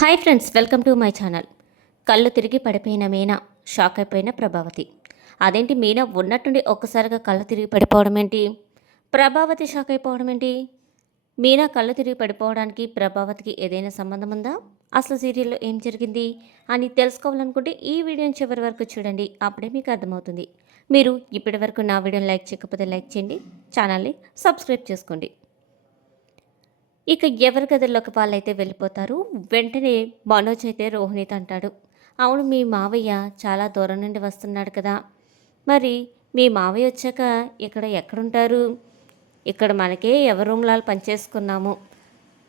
Hi friends welcome to my channel. కళ్ళు తిరిగి పడిపోయిన మీనా షాక్ అయిపోయిన ప్రభావతి. అదేంటి మీనా ఉన్నట్టుండి ఒక్కసారిగా కళ్ళు తిరిగి పడిపోవడం ఏంటి? ప్రభావతి షాక్ అయిపోవడం ఏంటి? మీనా కళ్ళు తిరిగి పడిపోవడానికి ప్రభావతికి ఏదైనా సంబంధం ఉందా? అసలు సీరియల్లో ఏం జరిగింది? అని తెలుసుకోవాలనుకుంటే ఈ వీడియోని చివరి వరకు చూడండి అప్పుడే మీకు అర్థమవుతుంది. మీరు ఇప్పటి వరకు నా వీడియోని లైక్ చేయకపోతే లైక్ చేయండి ఛానల్ని సబ్స్క్రైబ్ చేసుకోండి. ఇక ఎవరి గదిలోకి వాళ్ళైతే వెళ్ళిపోతారు? వెంటనే మనోజ్ అయితే రోహిణితో అంటాడు అవును మీ మావయ్య చాలా దూరం నుండి వస్తున్నాడు కదా. మరి మీ మావయ్య వచ్చాక ఇక్కడ ఎక్కడుంటారు? ఇక్కడ మనకే ఎవరి రూమ్లాలు పనిచేసుకున్నాము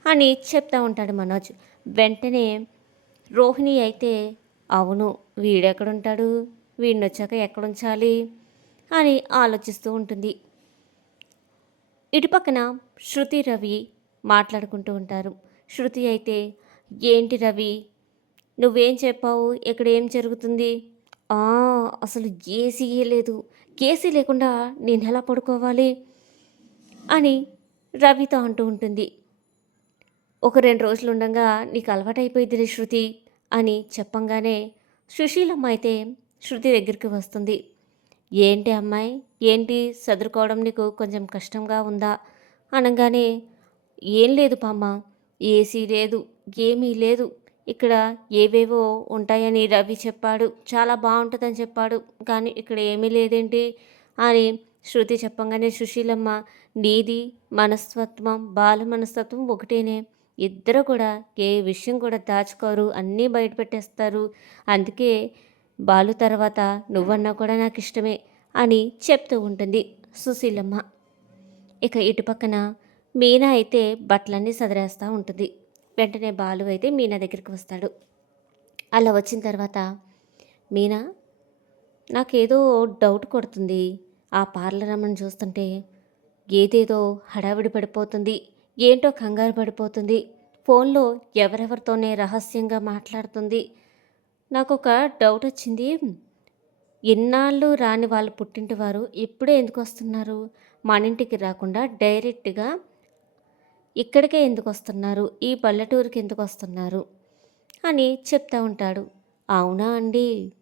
అని చెప్తా ఉంటాడు మనోజ్. వెంటనే రోహిణి అయితే అవును వీడెక్కడుంటాడు వీడిని వచ్చాక ఎక్కడుంచాలి? అని ఆలోచిస్తూ ఉంటుంది. ఇటుపక్కన శృతి రవి మాట్లాడుకుంటూ ఉంటారు. శృతి అయితే ఏంటి రవి? నువ్వేం చెప్పావు? ఇక్కడ ఏం జరుగుతుంది? "ఆ, అసలు ఏసీ లేదు. ఏసీ లేకుండా నేను ఎలా పడుకోవాలి? అని రవితో అంటూ ఉంటుంది. ఒక రెండు రోజులు ఉండగా నీకు అలవాటైపోయింది శృతి అని చెప్పంగానే సుశీలమ్మ అయితే శృతి దగ్గరికి వస్తుంది. ఏంటి అమ్మాయి? ఏంటి? చదువుకోవడం నీకు కొంచెం కష్టంగా ఉందా? అనగానే ఏం లేదు పామ్మ. ఏసీ లేదు ఏమీ లేదు. ఇక్కడ ఏవేవో ఉంటాయని రవి చెప్పాడు. చాలా బాగుంటుందని చెప్పాడు. కానీ ఇక్కడ ఏమీ లేదేంటి అని శృతి చెప్పంగానే సుశీలమ్మ నీది మనస్తత్వం బాల మనస్తత్వం ఒకటేనే. ఇద్దరు కూడా ఏ విషయం కూడా దాచుకోరు. అన్నీ బయటపెట్టేస్తారు అందుకే బాలు తర్వాత నువ్వన్నా కూడా నాకు ఇష్టమే అని చెప్తూ ఉంటుంది సుశీలమ్మ. ఇక ఇటు పక్కన మీనా అయితే బట్టలన్నీ సదిరేస్తూ ఉంటుంది. వెంటనే బాలు అయితే మీనా దగ్గరికి వస్తాడు. అలా వచ్చిన తర్వాత మీనా నాకేదో డౌట్ కొడుతుంది. ఆ పార్లర్ అమ్మని చూస్తుంటే ఏదేదో హడావిడి పడిపోతుంది. ఏంటో కంగారు పడిపోతుంది. ఫోన్లో ఎవరెవరితోనే రహస్యంగా మాట్లాడుతుంది. నాకు ఒక డౌట్ వచ్చింది. ఎన్నాళ్ళు రాని వాళ్ళు పుట్టింటి వారు ఇప్పుడే ఎందుకు వస్తున్నారు? మన ఇంటికి రాకుండా డైరెక్ట్గా ఇక్కడికే ఎందుకు వస్తున్నారు ఈ పల్లెటూరుకి ఎందుకు వస్తున్నారు అని చెప్తూ ఉంటాడు. అవునా అండి?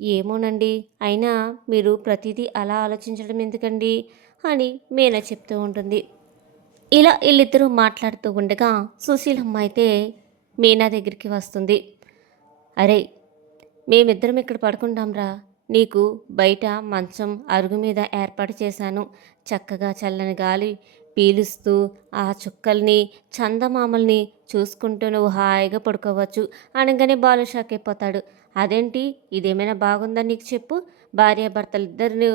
ఏమోనండి. అయినా మీరు ప్రతిదీ అలా ఆలోచించడం ఎందుకండి? అని మీనా చెప్తూ ఉంటుంది. ఇలా వీళ్ళిద్దరూ మాట్లాడుతూ ఉండగా సుశీలమ్మ అయితే మీనా దగ్గరికి వస్తుంది. అరే మేమిద్దరం ఇక్కడ పడుకుంటాంరా నీకు బయట మంచం అరుగు మీద ఏర్పాటు చేశాను. చక్కగా చల్లని గాలి పీలుస్తూ ఆ చుక్కల్ని చందమామల్ని చూసుకుంటూ నువ్వు హాయిగా పడుకోవచ్చు. అనగానే బాలు షాక్ అయిపోతాడు. అదేంటి? ఇదేమైనా బాగుందా నీకు చెప్పు. భార్యాభర్తలిద్దరిని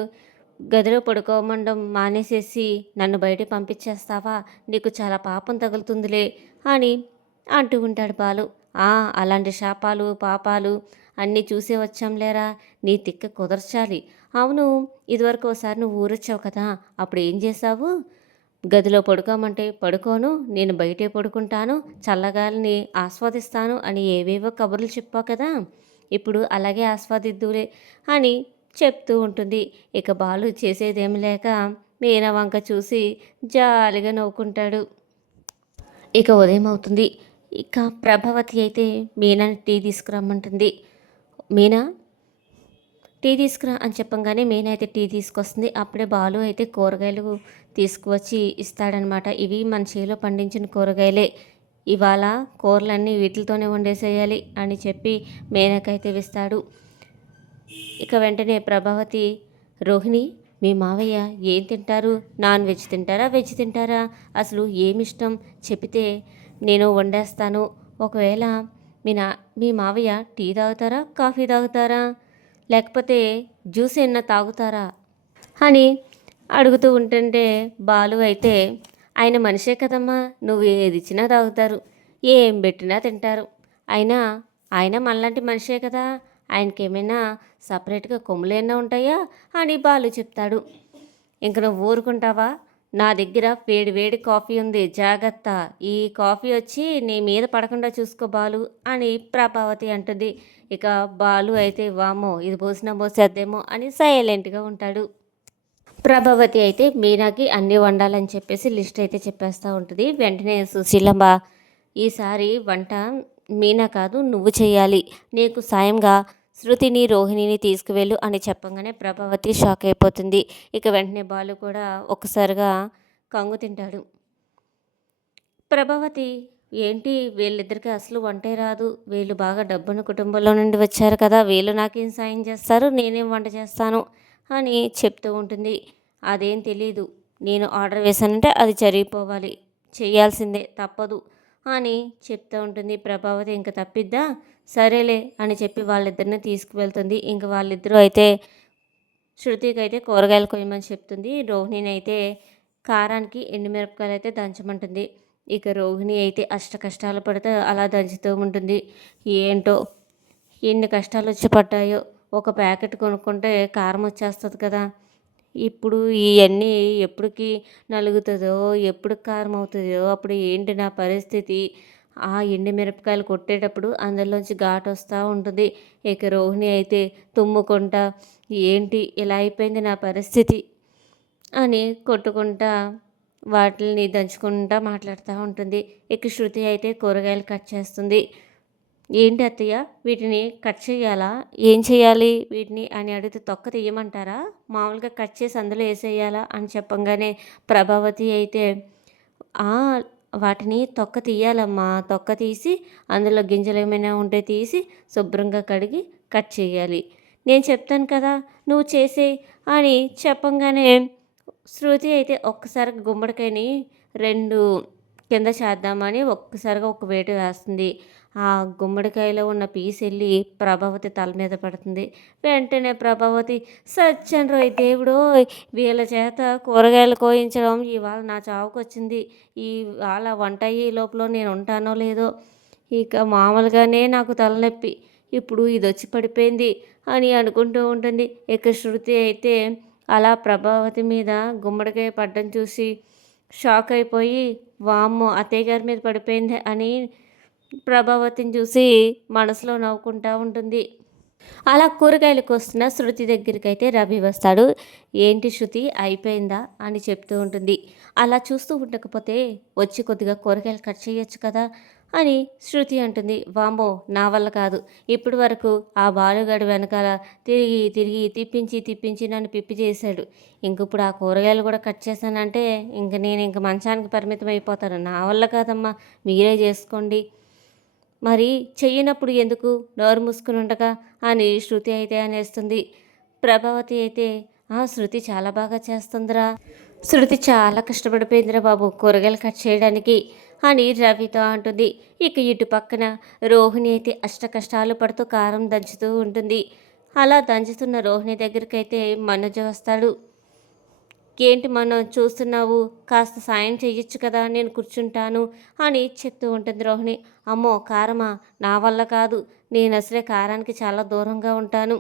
గదిలో పడుకోమండం మానేసేసి నన్ను బయట పంపించేస్తావా? నీకు చాలా పాపం తగులుతుందిలే అని అంటూ ఉంటాడు బాలు. ఆ అలాంటి శాపాలు పాపాలు అన్నీ చూసే వచ్చాం లేరా? నీ తిక్క కుదర్చాలి. అవును ఇదివరకు ఒకసారి నువ్వు ఊరొచ్చావు కదా. అప్పుడు ఏం చేసావు గదిలో పడుకోమంటే పడుకోను నేను బయటే పడుకుంటాను చల్లగాలిని ఆస్వాదిస్తాను అని ఏవేవో కబుర్లు చెప్పావు కదా. ఇప్పుడు అలాగే ఆస్వాదిద్దులే అని చెప్తూ ఉంటుంది. ఇక బాలు చేసేదేమి లేక మీనా వంక చూసి జాలిగా నవ్వుకుంటాడు. ఇక ఉదయం అవుతుంది. ఇక ప్రభావతి అయితే మీనాని టీ తీసుకురమ్మంటుంది. మీనా టీ తీసుకురా అని చెప్పంగానే మెయిన్ అయితే టీ తీసుకొస్తుంది. అప్పుడే బాలు అయితే కూరగాయలు తీసుకువచ్చి ఇస్తాడనమాట. ఇవి మన చేలో పండించిన కూరగాయలే. ఇవాళ కూరలన్నీ వీటితోనే వండేసేయాలి అని చెప్పి మేనకైతే ఇస్తాడు ఇక వెంటనే ప్రభావతి రోహిణి మీ మావయ్య ఏం తింటారు? నాన్ వెజ్ తింటారా? వెజ్ తింటారా? అసలు ఏమిష్టం? చెప్పితే నేను వండేస్తాను. ఒకవేళ మీ నా మీ మావయ్య టీ తాగుతారా? కాఫీ తాగుతారా? లేకపోతే జ్యూస్ ఏమన్నా తాగుతారా? అని అడుగుతూ ఉంటుంటే బాలు అయితే ఆయన మనిషే కదమ్మా నువ్వు ఏది ఇచ్చినా తాగుతారు ఏం పెట్టినా తింటారు. అయినా ఆయన మనలాంటి మనిషే కదా ఆయనకి ఏమైనా సపరేట్గా ఏమైనా ఉంటాయా? అని బాలు చెప్తాడు. ఇంక నువ్వు ఊరుకుంటావా? నా దగ్గర వేడి వేడి కాఫీ ఉంది జాగ్రత్త. ఈ కాఫీ వచ్చి నీ మీద పడకుండా చూసుకో బాలు అని ప్రభావతి అంటుంది. ఇక బాలు అయితే వామో ఇది పోసినా పోసేద్దేమో అని సైలెంట్గా ఉంటాడు. ప్రభావతి అయితే మీనాకి అన్నీ వండాలని చెప్పేసి లిస్ట్ అయితే చెప్పేస్తూ ఉంటుంది. వెంటనే సుశీలమ్మ ఈసారి వంట మీనా కాదు నువ్వు చేయాలి నీకు సాయంగా శృతిని రోహిణిని తీసుకువెళ్ళు అని చెప్పగానే ప్రభావతి షాక్ అయిపోతుంది. ఇక వెంటనే బాలు కూడా ఒక్కసారిగా కంగు తింటాడు. ప్రభావతి ఏంటి వీళ్ళిద్దరికి అసలు వంటే రాదు. వీళ్ళు బాగా డబ్బున్న కుటుంబంలో నుండి వచ్చారు కదా. వీళ్ళు నాకేం సాయం చేస్తారు? నేనేం వంట చేస్తాను? అని చెప్తూ ఉంటుంది. అదేం తెలీదు. నేను ఆర్డర్ వేశానంటే అది జరిగిపోవాలి. చేయాల్సిందే తప్పదు. అని చెప్తూ ఉంటుంది ప్రభావతి. ఇంకా తప్పిద్దా? సరేలే అని చెప్పి వాళ్ళిద్దరిని తీసుకువెళ్తుంది. ఇంక వాళ్ళిద్దరూ అయితే శృతికి అయితే కూరగాయలు కొయ్యమని చెప్తుంది. రోహిణిని అయితే కారానికి ఎండుమిరపకాయలు అయితే దంచమంటుంది. ఇక రోహిణి అయితే అష్ట కష్టాలు పడితే అలా దంచుతూ ఉంటుంది. ఏంటో ఎన్ని కష్టాలు వచ్చి పడ్డాయో. ఒక ప్యాకెట్ కొనుక్కుంటే కారం వచ్చేస్తుంది కదా. ఇప్పుడు ఇవన్నీ ఎప్పటికి నలుగుతుందో ఎప్పుడు కారం అవుతుందో అప్పుడు ఏంటి నా పరిస్థితి? ఆ ఎండి మిరపకాయలు కొట్టేటప్పుడు అందులోంచి ఘాటు వస్తూ ఉంటుంది. ఇక రోహిణి అయితే తుమ్ముకుంటా ఏంటి ఇలా అయిపోయింది నా పరిస్థితి? అని కొట్టుకుంటా వాటిని దంచుకుంటా మాట్లాడుతూ ఉంటుంది. ఇక శృతి అయితే కూరగాయలు కట్ చేస్తుంది. ఏంటి అత్తయ్య వీటిని కట్ చేయాలా? ఏం చేయాలి వీటిని? అని అడిగితే తొక్క తీయమంటారా? మామూలుగా కట్ చేసి అందులో వేసేయాలా? అని చెప్పంగానే ప్రభావతి అయితే వాటిని తొక్క తీయాలమ్మా. తొక్క తీసి అందులో గింజలు ఏమైనా ఉంటే తీసి శుభ్రంగా కడిగి కట్ చేయాలి. నేను చెప్తాను కదా నువ్వు చేసే అని చెప్పంగానే శృతి అయితే ఒక్కసారి గుమ్మడికాయని రెండు కింద చేద్దామని ఒక్కసారిగా ఒక వేటు వేస్తుంది ఆ గుమ్మడికాయలో ఉన్న పీస్ వెళ్ళి ప్రభావతి తల మీద పడుతుంది. వెంటనే ప్రభావతి సత్యన్ రోయ్ దేవుడు వీళ్ళ చేత కూరగాయలు కోయించడం ఇవాళ నా చావుకొచ్చింది. ఈ అలా వంట అయ్యే లోపల నేను ఉంటానో లేదో ఇక మామూలుగానే నాకు తలనొప్పి. ఇప్పుడు ఇది వచ్చి పడిపోయింది అని అనుకుంటూ ఉంటుంది. ఇక శృతి అయితే అలా ప్రభావతి మీద గుమ్మడికాయ పడ్డం చూసి షాక్ అయిపోయి వామ్మో అత్తయ్య గారి మీద పడిపోయింది అని ప్రభావతిని చూసి మనసులో నవ్వుకుంటూ ఉంటుంది. అలా కూరగాయలకు వస్తున్న శృతి దగ్గరికి అయితే రవి వస్తాడు. ఏంటి శృతి అయిపోయిందా? అని చెప్తూ ఉంటుంది. అలా చూస్తూ ఉండకపోతే వచ్చి కొద్దిగా కూరగాయలు కట్ చేయొచ్చు కదా? అని శృతి అంటుంది. వాంబో నా వల్ల కాదు. ఇప్పటి వరకు ఆ బాలుగాడు వెనకాల తిరిగి తిరిగి తిప్పించి తిప్పించి నన్ను పిప్పి చేశాడు. ఇంక ఇప్పుడు ఆ కూరగాయలు కూడా కట్ చేశానంటే ఇంక నేను ఇంక మంచానికి పరిమితం అయిపోతాను నా వల్ల కాదమ్మా. మీరే చేసుకోండి. మరి చెయ్యనప్పుడు ఎందుకు నోరు మూసుకుని ఉండగా అని శృతి అయితే అనేస్తుంది. ప్రభావతి అయితే ఆ శృతి చాలా బాగా చేస్తుందిరా. శృతి చాలా కష్టపడిపోయిందిరా బాబు కూరగాయలు కట్ చేయడానికి అని రవితో అంటుంది. ఇక ఇటు పక్కన రోహిణి అయితే అష్ట కష్టాలు పడుతూ కారం దంచుతూ ఉంటుంది. అలా దంచుతున్న రోహిణి దగ్గరికి అయితే మనోజ వస్తాడు. ఏంటి మనం చూస్తున్నావు? కాస్త సాయం చేయొచ్చు కదా నేను కూర్చుంటాను అని చెప్తూ ఉంటుంది రోహిణి. అమ్మో కారమా నా వల్ల కాదు. నేను అసలే కారానికి చాలా దూరంగా ఉంటాను.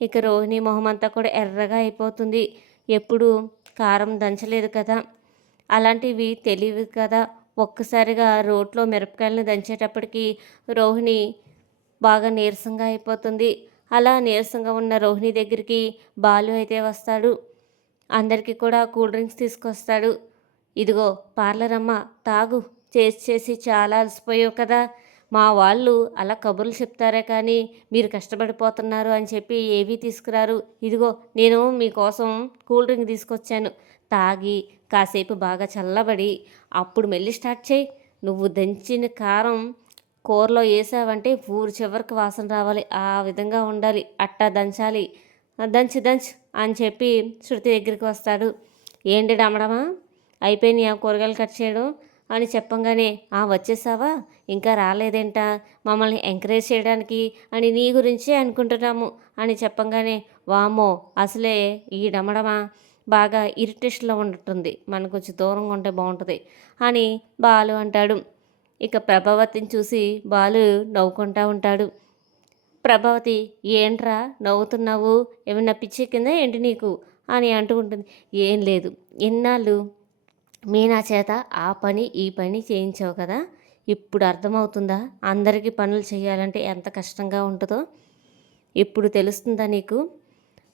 ఇక రోహిణి మొహం అంతా కూడా ఎర్రగా అయిపోతుంది. ఎప్పుడు కారం దంచలేదు కదా. అలాంటివి తెలియదు కదా. ఒక్కసారిగా రోడ్లో మిరపకాయలను దంచేటప్పటికి రోహిణి బాగా నీరసంగా అయిపోతుంది. అలా నీరసంగా ఉన్న రోహిణి దగ్గరికి బాలు అయితే వస్తాడు. అందరికీ కూడా కూల్ డ్రింక్స్ తీసుకొస్తాడు. ఇదిగో పార్లర్ అమ్మ తాగు. చేసి చేసి చాలా అలసిపోయావు కదా. మా వాళ్ళు అలా కబుర్లు చెప్తారే కానీ మీరు కష్టపడిపోతున్నారు అని చెప్పి ఏవీ తీసుకురారు. ఇదిగో నేను మీకోసం కూల్ డ్రింక్ తీసుకొచ్చాను. తాగి కాసేపు బాగా చల్లబడి అప్పుడు మెల్లి స్టార్ట్ చేయి. నువ్వు దంచిన కారం కూరలో వేసావంటే ఊరు చివరికి వాసన రావాలి. ఆ విధంగా ఉండాలి. అట్టా దంచాలి. దంచు దంచ్ అని చెప్పి శృతి దగ్గరికి వస్తాడు. ఏంటి డమడమా అయిపోయినాయి ఆ కూరగాయలు కట్ చేయడం? అని చెప్పంగానే ఆ వచ్చేసావా? ఇంకా రాలేదేంట? మమ్మల్ని ఎంకరేజ్ చేయడానికి అని నీ గురించే అనుకుంటున్నాము. అని చెప్పంగానే వామో అసలే ఈ డమడమా బాగా ఇరిటేషన్లో ఉంటుంది మనకు కొంచెం దూరంగా ఉంటే బాగుంటుంది అని బాలు అంటాడు. ఇక ప్రభావతిని చూసి బాలు నవ్వుకుంటా ఉంటాడు. ప్రభావతి ఏంట్రా నవ్వుతున్నావు? ఏమైనా పిచ్చి కింద ఏంటి నీకు? అని అంటూ ఉంటుంది. ఏం లేదు. ఎన్నాళ్ళు మీనా చేత ఆ పని ఈ పని చేయించావు కదా? ఇప్పుడు అర్థమవుతుందా? అందరికీ పనులు చేయాలంటే ఎంత కష్టంగా ఉంటుందో? ఇప్పుడు తెలుస్తుందా నీకు?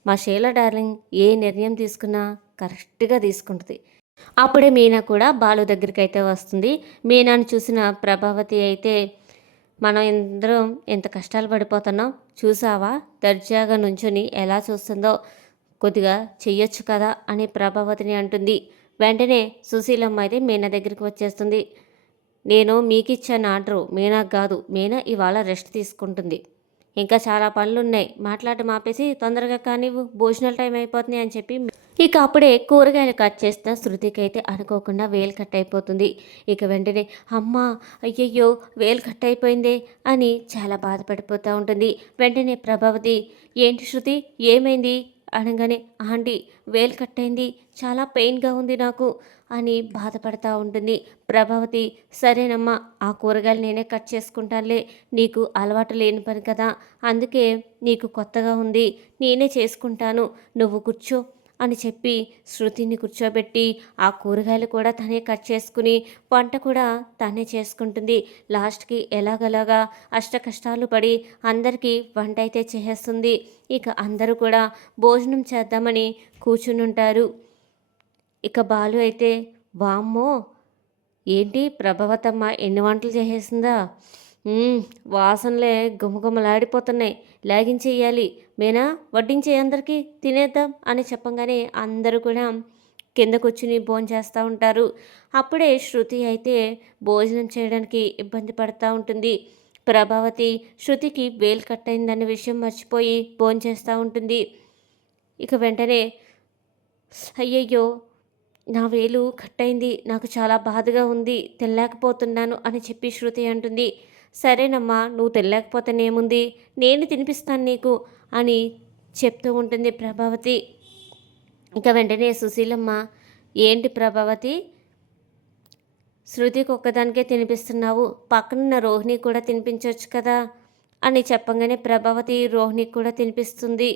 మా షీలా డార్లింగ్ ఏ నిర్ణయం తీసుకున్నా కరెక్ట్గా తీసుకుంటుంది. అప్పుడే మీనా కూడా బాలు దగ్గరికి అయితే వస్తుంది. మీనాను చూసిన ప్రభావతి అయితే మనం అందరం ఎంత కష్టాలు పడిపోతున్నాం చూసావా? దర్జాగా నుంచుని ఎలా చూస్తుందో కొద్దిగా చెయ్యొచ్చు కదా అని ప్రభావతిని అంటుంది. వెంటనే సుశీలమ్మ అయితే మీనా దగ్గరికి వచ్చేస్తుంది. నేను మీకు ఇచ్చాను ఆర్డరు మీనాకు కాదు మీనా ఇవాళ రెస్ట్ తీసుకుంటుంది. ఇంకా చాలా పనులు ఉన్నాయి మాట్లాడటం ఆపేసి తొందరగా కానివ్వు భోజనాల టైం అయిపోతుంది అని చెప్పి ఇక అప్పుడే కూరగాయలు కట్ చేసిన శృతికి అయితే అనుకోకుండా వేలు కట్ అయిపోతుంది. ఇక వెంటనే అమ్మ అయ్యయ్యో వేలు కట్ అయిపోయిందే అని చాలా బాధపడిపోతూ ఉంటుంది. వెంటనే ప్రభావతి ఏంటి శృతి ఏమైంది? అనగానే ఆంటీ వేలు కట్ అయింది. చాలా పెయిన్గా ఉంది నాకు అని బాధపడతా ఉంటుంది. ప్రభావతి సరేనమ్మా ఆ కూరగాయలు నేనే కట్ చేసుకుంటానులే. నీకు అలవాటు లేని పని కదా. అందుకే నీకు కొత్తగా ఉంది. నేనే చేసుకుంటాను. నువ్వు కూర్చో. అని చెప్పి శృతిని కూర్చోబెట్టి ఆ కూరగాయలు కూడా తనే కట్ చేసుకుని వంట కూడా తనే చేసుకుంటుంది. లాస్ట్కి ఎలాగలాగా అష్ట కష్టాలు పడి అందరికీ వంట అయితే చేసేస్తుంది. ఇక అందరూ కూడా భోజనం చేద్దామని కూర్చుని ఉంటారు ఇక బాలు అయితే వామ్మో! ఏంటి ప్రభావతమ్మ ఎన్ని వంటలు చేసేసిందా? వాసనలే గుమగుమలాడిపోతున్నాయి లాగించేయాలి. మేనా వడ్డించే అందరికీ తినేద్దాం అని చెప్పంగానే అందరూ కూడా కింద కూర్చుని భోంచేస్తూ ఉంటారు. అప్పుడే శృతి అయితే భోజనం చేయడానికి ఇబ్బంది పడుతూ ఉంటుంది. ప్రభావతి శృతికి వేలు కట్ అయిందన్న విషయం మర్చిపోయి భోంచేస్తూ ఉంటుంది. ఇక వెంటనే అయ్యయ్యో నా వేలు కట్ అయింది నాకు చాలా బాధగా ఉంది. తినలేకపోతున్నాను అని చెప్పి శృతి అంటుంది. సరేనమ్మా నువ్వు తెలియకపోతేనేముంది నేను తినిపిస్తాను నీకు అని చెప్తూ ఉంటుంది ప్రభావతి. ఇక వెంటనే సుశీలమ్మ ఏంటి ప్రభావతి? శృతికి ఒక్కదానికే తినిపిస్తున్నావు. పక్కనున్న రోహిణి కూడా తినిపించవచ్చు కదా? అని చెప్పంగానే ప్రభావతి రోహిణికి కూడా తినిపిస్తుంది.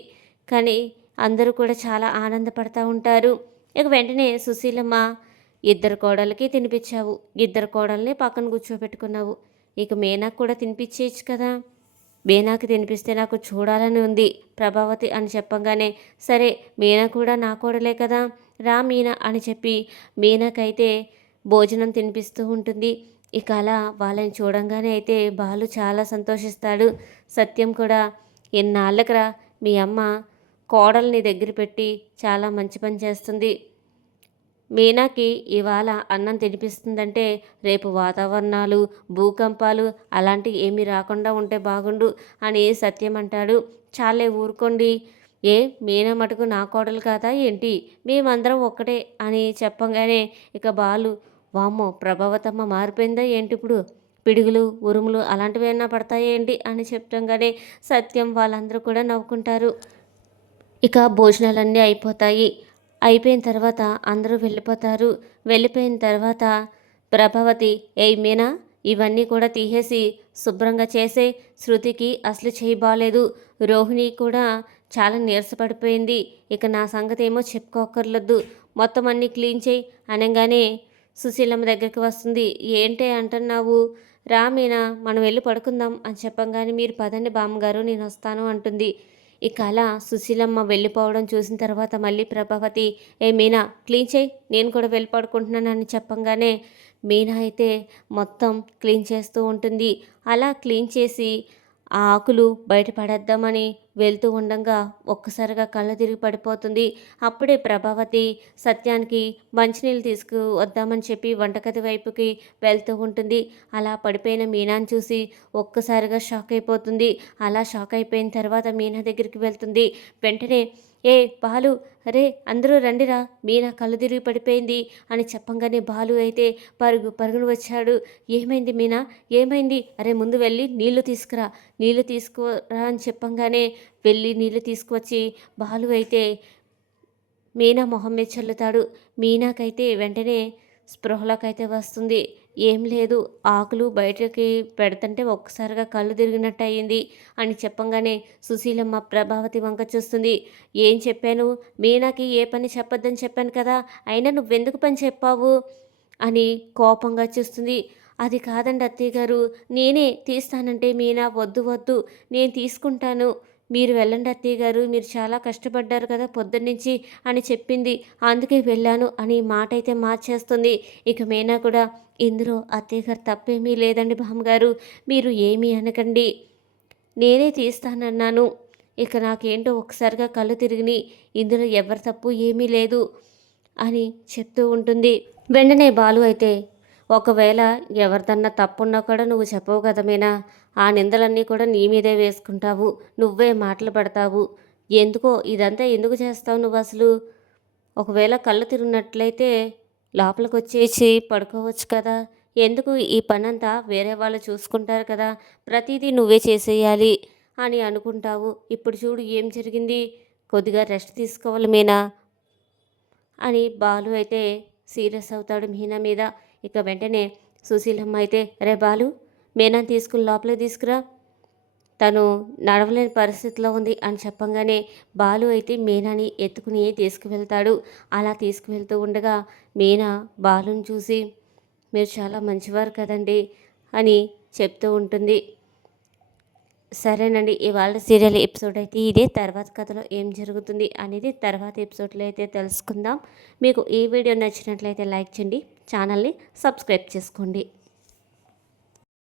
కానీ అందరూ కూడా చాలా ఆనందపడతా ఉంటారు. ఇక వెంటనే సుశీలమ్మ ఇద్దరు కోడలకి తినిపించావు. ఇద్దరు కోడల్ని పక్కన కూర్చోబెట్టుకున్నావు. ఇక మేనాకు కూడా తినిపించేయచ్చు కదా. మీనాకి తినిపిస్తే నాకు చూడాలని ఉంది ప్రభావతి అని చెప్పంగానే సరే మీనా కూడా నా కోడలే కదా రా మీనా అని చెప్పి మీనాకైతే భోజనం తినిపిస్తూ ఉంటుంది. ఇక అలా వాళ్ళని చూడంగానే అయితే బాలు చాలా సంతోషిస్తాడు. సత్యం కూడా ఎన్నాళ్ళకరా మీ అమ్మ కోడల్ని దగ్గర పెట్టి చాలా మంచి పని చేస్తుంది. మీనాకి ఇవాళ అన్నం తినిపిస్తుందంటే రేపు వాతావరణాలు భూకంపాలు అలాంటివి ఏమీ రాకుండా ఉంటే బాగుండు అని సత్యం అంటాడు. చాలే ఊరుకోండి. ఏ మీనా మటుకు నా కోడలు కాదా ఏంటి? మేమందరం ఒక్కటే అని చెప్పంగానే ఇక బాలు వామ్మో ప్రభావతమ్మ మారిపోయిందా ఏంటి ఇప్పుడు? పిడుగులు ఉరుములు అలాంటివి ఏమైనా పడతాయి ఏంటి అని చెప్పంగానే సత్యం వాళ్ళందరూ కూడా నవ్వుకుంటారు. ఇక భోజనాలన్నీ అయిపోతాయి. అయిపోయిన తర్వాత అందరూ వెళ్ళిపోతారు. వెళ్ళిపోయిన తర్వాత ప్రభావతి ఏయ్ మీనా ఇవన్నీ కూడా తీసేసి శుభ్రంగా చేసే శృతికి అసలు చేయబాలేదు రోహిణి కూడా చాలా నీరసపడిపోయింది. ఇక నా సంగతి ఏమో చెప్పుకోకర్లేదు మొత్తం అన్నీ క్లీన్ చేయి అనగానే సుశీలమ్మ దగ్గరికి వస్తుంది. ఏంటే అంటున్నావు? రా మీనా మనం వెళ్ళి పడుకుందాం అని చెప్పంగానే మీరు పదండి బామ్మగారు నేను వస్తాను అంటుంది. ఇక అలా సుశీలమ్మ వెళ్ళిపోవడం చూసిన తర్వాత మళ్ళీ ప్రభావతి ఏ మీనా క్లీన్ చేయి నేను కూడా వెళ్ళి పడుకుంటున్నానని చెప్పంగానే మీనా అయితే మొత్తం క్లీన్ చేస్తూ ఉంటుంది. అలా క్లీన్ చేసి ఆ ఆకులు బయట పడేద్దామని వెళ్తూ ఉండగా ఒక్కసారిగా కళ్ళు తిరిగి పడిపోతుంది. అప్పుడే ప్రభావతి సత్యానికి మంచినీళ్ళు తీసుకు వద్దామని చెప్పి వంటగది వైపుకి వెళ్తూ ఉంటుంది. అలా పడిపోయిన మీనాని చూసి ఒక్కసారిగా షాక్ అయిపోతుంది. అలా షాక్ అయిపోయిన తర్వాత మీనా దగ్గరికి వెళ్తుంది. వెంటనే ఏ బాలు అరే అందరూ రండిరా. మీనా కళ్ళు తిరిగి పడిపోయింది అని చెప్పంగానే బాలు అయితే పరుగు పరుగును వచ్చాడు. ఏమైంది మీనా? ఏమైంది? అరే ముందు వెళ్ళి నీళ్ళు తీసుకురా. నీళ్ళు తీసుకురా అని చెప్పంగానే వెళ్ళి నీళ్ళు తీసుకువచ్చి బాలు అయితే మీనా మొహం మీద చల్లుతాడు. మీనాకైతే వెంటనే స్పృహలోకైతే వస్తుంది. ఏం లేదు ఆకులు బయటకి పెడుతుంటే ఒక్కసారిగా కళ్ళు తిరిగినట్టు అయ్యింది అని చెప్పంగానే సుశీలమ్మ ప్రభావతి వంక చూస్తుంది. ఏం చెప్పాను? మీనాకి ఏ పని చెప్పొద్దని చెప్పాను కదా అయినా నువ్వెందుకు పని చెప్పావు? అని కోపంగా చూస్తుంది. అది కాదండి అత్తయ్య గారు నేనే తీస్తానంటే మీనా వద్దు వద్దు నేను తీసుకుంటాను. మీరు వెళ్ళండి అత్తయ్య గారు మీరు చాలా కష్టపడ్డారు కదా పొద్దున్నుంచి అని చెప్పింది. అందుకే వెళ్ళాను అని మాట అయితే మార్చేస్తుంది. ఇక మీనా కూడా ఇందులో అత్తయ్య గారు తప్పేమీ లేదండి బామ్మగారు మీరు ఏమీ అనకండి. నేనే తీస్తానన్నాను. ఇక నాకేంటో ఒకసారిగా కళ్ళు తిరిగిని ఇందులో ఎవరి తప్పు ఏమీ లేదు అని చెప్తూ ఉంటుంది. వెంటనే బాలు అయితే ఒకవేళ ఎవరిదన్నా తప్పున్నా కూడా నువ్వు చెప్పవు కదా మీనా. ఆ నిందలన్నీ కూడా నీ మీదే వేసుకుంటావు. నువ్వే మాటలు పడతావు. ఎందుకో ఇదంతా ఎందుకు చేస్తావు నువ్వు అసలు? ఒకవేళ కళ్ళు తిరిగినట్లయితే లోపలికి వచ్చేసి పడుకోవచ్చు కదా. ఎందుకు ఈ పనంతా వేరే వాళ్ళు చూసుకుంటారు కదా. ప్రతిదీ నువ్వే చేసేయాలి అని అనుకుంటావు. ఇప్పుడు చూడు ఏం జరిగింది. కొద్దిగా రెస్ట్ తీసుకోవాలి మీనా. అని బాలు అయితే సీరియస్ అవుతాడు మీనా మీద. ఇక వెంటనే సుశీలమ్మ అయితే రే బాలు మీనాని తీసుకుని లోపలికి తీసుకురా. తను నడవలేని పరిస్థితిలో ఉంది అని చెప్పంగానే బాలు అయితే మీనాని ఎత్తుకుని తీసుకువెళ్తాడు. అలా తీసుకువెళ్తూ ఉండగా మీనా బాలుని చూసి మీరు చాలా మంచివారు కదండి అని చెప్తూ ఉంటుంది. సరేనండి ఇవాళ సీరియల్ ఎపిసోడ్ అయితే ఇదే. తర్వాత కథలో ఏం జరుగుతుంది అనేది తర్వాత ఎపిసోడ్లో అయితే తెలుసుకుందాం. మీకు ఈ వీడియో నచ్చినట్లయితే లైక్ చేయండి ఛానల్ని సబ్స్క్రైబ్ చేసుకోండి.